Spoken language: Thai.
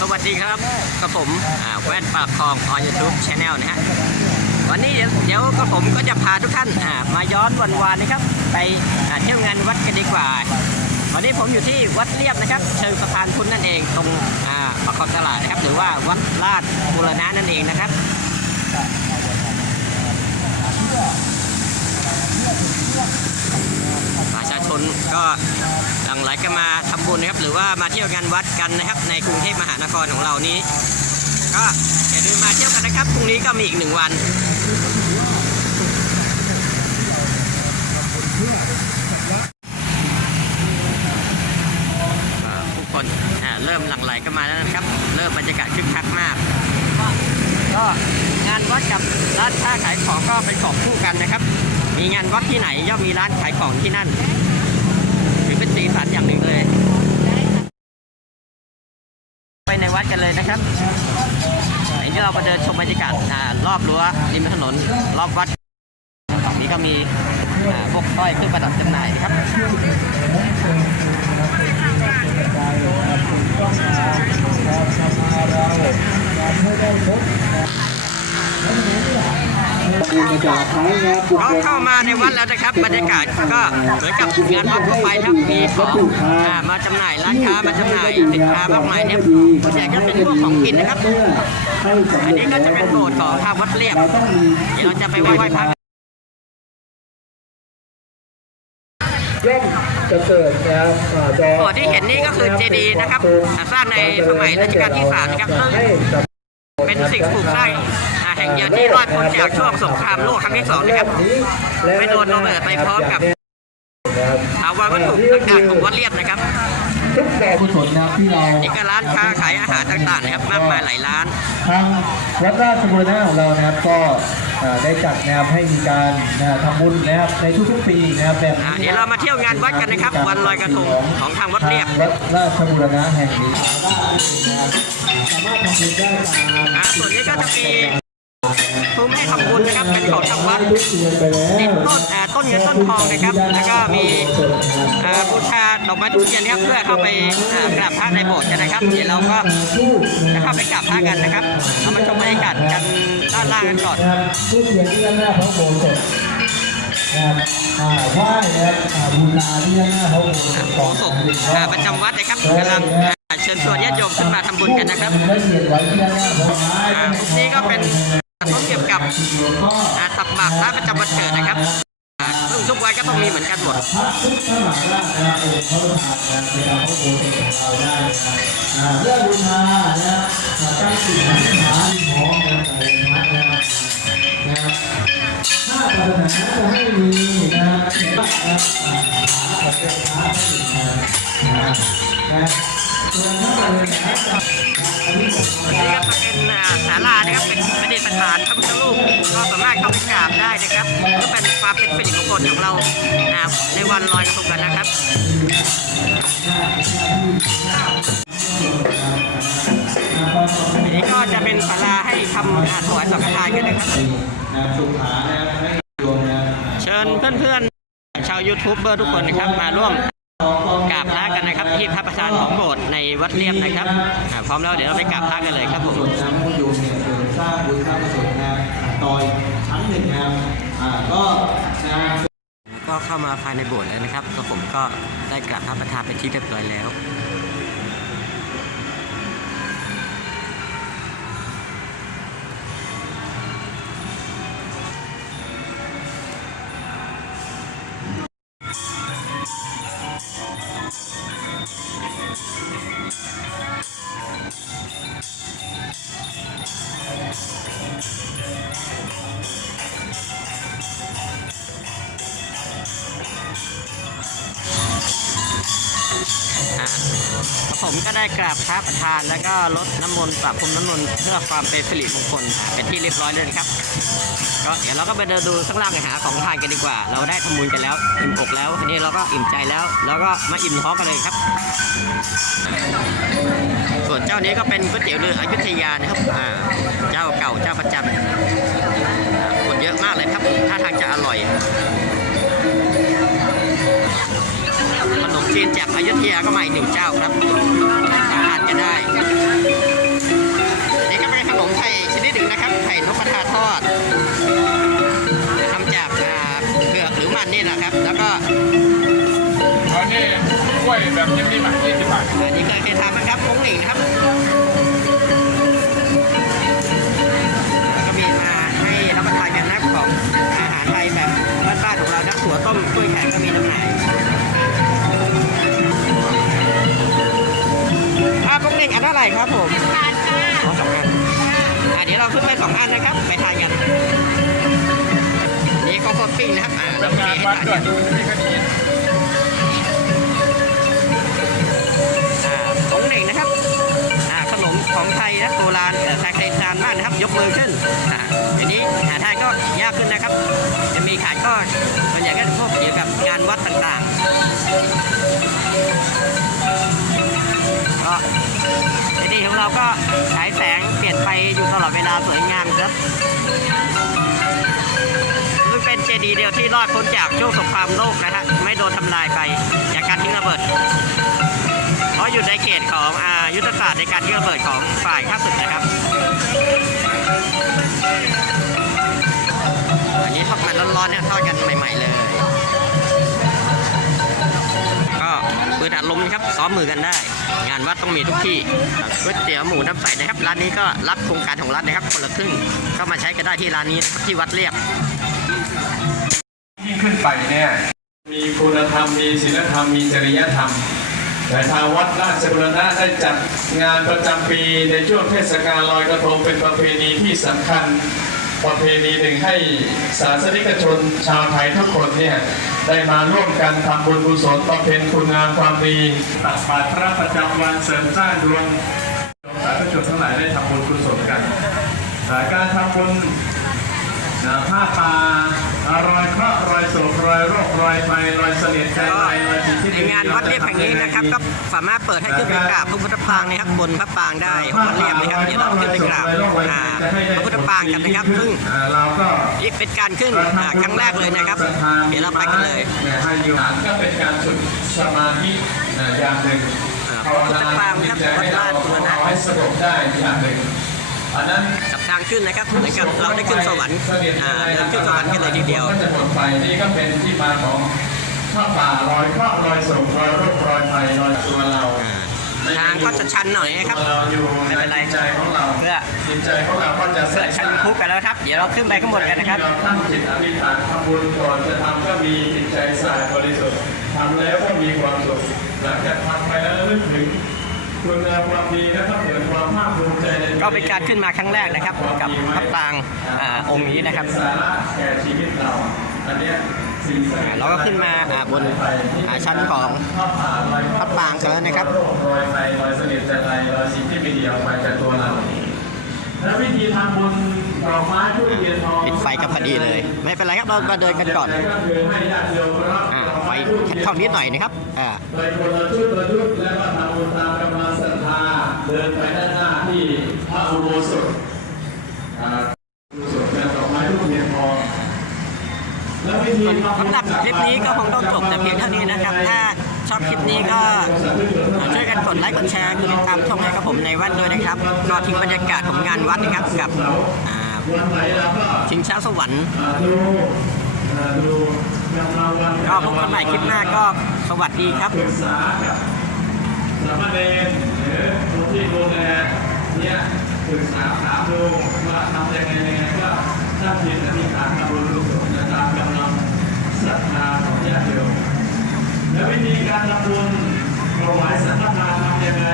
สวัสดีครับกับผมแว่นปากทองออนยูทูบช anel นะฮะวันนี้เดี๋ยวกับผมก็จะพาทุกท่านมาย้อนวันวานนะครับ ไปเที่ยวงานวัดกันดีกว่า วันนี้ผมอยู่ที่วัดเรียบนะครับ เชิงสะพานพุทนั่นเองตรงปากคองตลาดนะครับ หรือว่าวัดลาดบุรณะนั่นเองนะครับ นก็หลั่งไหลกันมาทำบุญนะครับ หรือว่ามาเที่ยวงานวัดกันนะครับ ในกรุงเทพมหานครของเรานี้ ก็อย่าลืมมาเที่ยวกันนะครับพรุ่งนี้ก็มีอีกหนึ่งวันอ่าผู้คนเริ่มหลั่งไหลกันมาแล้วนะครับ เริ่มบรรยากาศคึกคักมาก ก็งานวัดกับร้านค้าขายของก็เป็นของคู่กันนะครับ มีงานวัดที่ไหนย่อมมีร้านขายของที่นั่นถือเป็น สีสันอย่างหนึ่งเลย ไปในวัดกันเลยนะครับไหนที่เรามาเดินชมบรรยากาศรอบรั้วริมถนนรอบวัดนี่ก็มีพวกต้อยเครื่องประดับจำหน่ายนะครับบุญจากท้ายงานบุญเราเข้ามาในวัดแล้วนะครับบรรยากาศก็เหมือนกับงานวัดทั่วไปครับมีของมาจำหน่ายร้านค้ามาจำหน่ายสินค้ามากมายเนี่ยส่วนใหญ่ก็เป็นพวกของกินนะครับ อันนี้ก็จะเป็นโบสถ์ของทางวัดเรียบเดี๋ยวเราจะไปไหว้พระกันย่อมจะเกิดนะครับอ่าจอโบสถ์ที่เห็นนี่ก็คือเจดีย์นะครับสร้างในสมัยรัชกาลที่สามนะครับซึ่งเป็นสิ่งปลูกสร้าง แห่งเดียวที่รอดพ้นจากช่วงสงครามโลกครั้งที่สองนะครับไม่โดนระเบิดไปพร้อมกับนะครับถาวรวัตถุต่างๆของวัดเรียบนะครับทุกแบบกุศลนะครับที่เรานี่ก็ร้านค้าขายอาหารต่างๆนะครับมากมายหลายร้านทางวัดราชบุรณะของเรานะครับก็อ่าได้จัดนะครับให้มีการนะครับทำบุญนะครับในทุกๆปีนะครับแบบอ่านี้เดี๋ยวเรามาเที่ยวงานวัดกันนะครับ วันลอยกระทงของทางวัดเรียบวัดราชบุรณะแห่งนี้สามารถทำบุญได้ตามอ่าส่วนนี้ก็จะมี ซุ้มให้ทำบุญนะครับ เป็นของทางวัดทุกเดือนไปแล้วติดต้นอ่าต้นเงินต้นทองนะครับ แล้วก็มีอ่าบูชาดอกไม้ทุกเทียนนะครับเพื่อเข้าไปอ่ากราบพระในโบสถ์กันนะครับ เดี๋ยวเราก็จะเข้าไปกราบพระกันนะครับเรามาชมบรรยากาศกันด้านล่างกันก่อนนะครับทุกเดือนที่ด้านหน้าพระโบสถ์นะครับอ่าไหว้นะครับอ่าบูชาที่ด้านหน้าพระโบสถ์โฆษกอ่าประจำวัดนะครับกำลังอ่าเชิญชวนญาติโยมขึ้นมาทำบุญกันนะครับละเอียดไว้ที่ด้านหน้าพระโบสถ์อ่าพวกนี้ก็เป็นต้นเกี่ยวกับ อ่าตักบาตรพระประจำวันเกิดนะครับอ่าซึ่งทุกวัดก็ต้องมีเหมือนกันหมดพระทุกพระมหาราชนะครับองค์พระประธานนะครับเวลาพระโบสถ์ของเราได้นะครับอ่าเรื่องบูชานะครับอ่าตั้งสิ่งอธิษฐานของนะครับใส่พระนะครับนะครับถ้าปรารถนาจะให้มีนะครับนะครับอ่าหาของพระให้นะครับนะครับส่วนถ้าประอันนี้ผมอันนี้ก็เป็นศาลานะครับเป็นประดิษฐานพระพุทธรูปก็สามารถเข้าไปกราบได้นะครับก็เป็นความเป็นสิริมงคลของเราในวันลอยกระทงกันนะครับนี้ก็จะเป็นศาลาให้ทำถวายสังฆทานกันนะครับนะครับสุขานะครับให้รวมนะครับเชิญเพื่อนๆชาวยูทูบเบอร์ทุกคนนะครับมาร่วม กราบพระกันนะครับที่พระประธานของโบสถ์ในวัดเลียบนะครับอ่าพร้อมแล้วเดี๋ยวเราไปกราบพระกันเลยครับผมส่วนน้ำผู้โยมเนี่ยเสริมสร้างบุญสร้างกุศลนะครับต่อยชั้นหนึ่งนะครับอ่าก็นะครับก็เข้ามาภายในโบสถ์แล้วนะครับก็ผมก็ได้กราบพระประธานเป็นที่เรียบร้อยแล้ว ได้กราบพระประธาน แล้วก็ลดน้ำมนต์ปรับพรมน้ำมนต์เพื่อความเป็นสิริมงคลเป็นที่เรียบร้อยเลยครับ ก็เดี๋ยวเราก็ไปเดินดูข้างล่างกันหาของทานกันดีกว่า เราได้ทำบุญกันแล้วอิ่มอกแล้วทีนี้เราก็อิ่มใจแล้ว แล้วก็มาอิ่มท้องกันเลยครับ ส่วนเจ้านี้ก็เป็นก๋วยเตี๋ยวเรืออยุธยานะครับเจ้าเก่าเจ้าประจำคนเยอะมากเลยครับท่าทางจะอร่อยขนมจีนจากอยุธยาก็มาอีกหนึ่งเจ้าครับ นกกระทาทอดทำจากอ่าเผือกหรือมันนี่แหละครับ แล้วก็อันนี้กล้วยแบบยังมีหมักยี่สิบบาทอันนี้เคยเคยทำนะครับมุ้งหนิงนะครับแล้วก็มีมาให้รับประทานกันนะครับของอาหารไทยแบบบ้านๆของเรานะถั่วต้มกล้วยแขกก็มีจำหน่ายอ่ามุ้งหนิงอันเท่าไหร่ครับผมทานค่ะ เดี๋ยวเราขึ้นไปสองอันนะครับไปทานกันนี่ก็ก็ปิ้งนะครับอ่าแล้วทำก็งามีนให้ทานกัยน เราก็ฉายแสงเปลี่ยนไปอยู่ตลอดเวลาสวยงามครับซึ่งเป็นเจดีย์เดียวที่รอดพ้นจากช่วงสงครามโลกนะฮะไม่โดนทำลายไปจากการทิ้งระเบิด เพราะอยู่ในเขตของอายุทธศาสตร์ในการทิ้งระเบิดของฝ่ายข้าศึกนะครับอันนี้ทอดมันร้อนๆเนี่ยทอดกันใหม่ ๆ เลย ก็ปืนอัดลมนะครับซ้อมมือกันได้านวัดต้องมีทุกที่ก๋วยเตี๋ยวหมูน้ำใสนะครับ ร้านนี้ก็รับโครงการของรัฐนะครับคนละครึ่งก็มาใช้กันได้ที่ร้านนี้ที่วัดเรียบยิ่งขึ้นไปเนี่ยมีคุณธรรมมีศีลธรรมมีจริยธรรมแต่ทางวัดราชบุรณะได้จัดงานประจำปีในช่วงเทศกาลลอยกระทงเป็นประเพณีที่สำคัญ ประเพณีหนึ่งให้ศาสนิกชนชาวไทยทุกคนเนี่ยได้มาร่วมกันทำบุญกุศลบำเพ็ญคุณงามความดีตักบาตรพระประจำวันเสริมสร้างดวงสาธุชนทั้งหลายได้ทำบุญกุศลกันการทำบุญนะผ้าป่า รอยเคราะห์รอยโศกรอยโรครอยไฟรอยเสนียดใจก็รอยรอยสิ่งที่ในงานวัดเรียบแห่งนี้นะครับก็สามารถเปิดให้ขึ้นไปกราบพระพุทธปางนะครับบนพระปางได้วัดเรียบนะครับเดี๋ยวเราขึ้นไปกราบอ่าพระพุทธปางกันนะครับ ซึ่งอ่าเราก็นี่เป็นการขึ้นอ่าครั้งแรกเลยนะครับ เดี๋ยวเราไปกันเลยเนี่ยให้อยู่ก็เป็นการฝึกสมาธินะอย่างหนึ่งอ่าพระพุทธปางครับวัดราชบุรณะเอาให้สงบได้อย่างหนึ่งอันนั้น กับทางขึ้นนะครับเหมือนกับเราได้ขึ้นสวรรค์อ่าเดินขึ้นสวรรค์กันเลยทีเดียวก็จะหมดไปนี่ก็เป็นที่มาของผ้าป่ารอยเคราะห์รอยโศกรอยโรครอยไฟรอยตัวเราอ่าทางก็จะชันหน่อยนะครับเราอยู่ในไม่เป็นไรจิตใจของเราเพื่อจิตใจของเราก็จะเพื่อชันคุกกันแล้วครับ เดี๋ยวเราขึ้นไปข้างบนกันนะครับเราตั้งจิตอธิษฐานทำบุญก่อนจะทำก็มีจิตใจสะอาดบริสุทธิ์ทำแล้วก็มีความสุขหลังจากทำไปแล้วนึกถึง ก็เกิดความภาคภูมิใจในก็เป็นการขึ้นมาครั้งแรกนะครับกับพระปรางอ่าองค์นี้นะครับสาระแก่ชีวิตเราอันเนี้ยสิ่งศักดิ์สิทธิ์เราก็ขึ้นมาอ่าบนอ่าชั้นของพระป่าลอยพระปรางกันแล้วนะครับโรครอยไฟรอยสนิทใจไรรอยสิ่งที่ไม่ดีออกไปจากตัวเราแล้ววิธีทำบุญดอกไม้ทุเรียนทองปิดไฟก็พอดีเลย ไม่เป็นไรครับเรามาเดินกันก่อนก็คือให้ญาติโยมรับอ่าดอกไฟม้ทุเรียท่องนิดหน่อยนะครับอ่าไปคนละชุดละชุดแล้วก็ทำบุญตาม เดินไปด้านหน้าที่พระอุโบสถอุโบสถดอกไม้ทุเรียนทอแล้ววิธีทำบุญสำหรับคลิปนี้ก็คงต้องจบแต่เพียงเท่านี้นะครับ ถ้าชอบคลิปนี้ก็ช่วยกันกดไลค์กดแชร์กดติดตามช่องให้กับผมในวัดด้วยนะครับก็ทิ้งบรรยากาศของงานวัดนะครับกับชิงช้าสวรรค์ก็พบกันใหม่คลิปหน้าก็สวัสดีครับ ที่ดูแลเนี่ยปรึกษาถามดูว่าทำยังไงยังไงก็ถ้าผิดอธิษฐานทำบุญกุศลนะตามกำลังศรัทธาของญาติโยมและวิธีการทำบุญถวายสังฆทานทำยังไง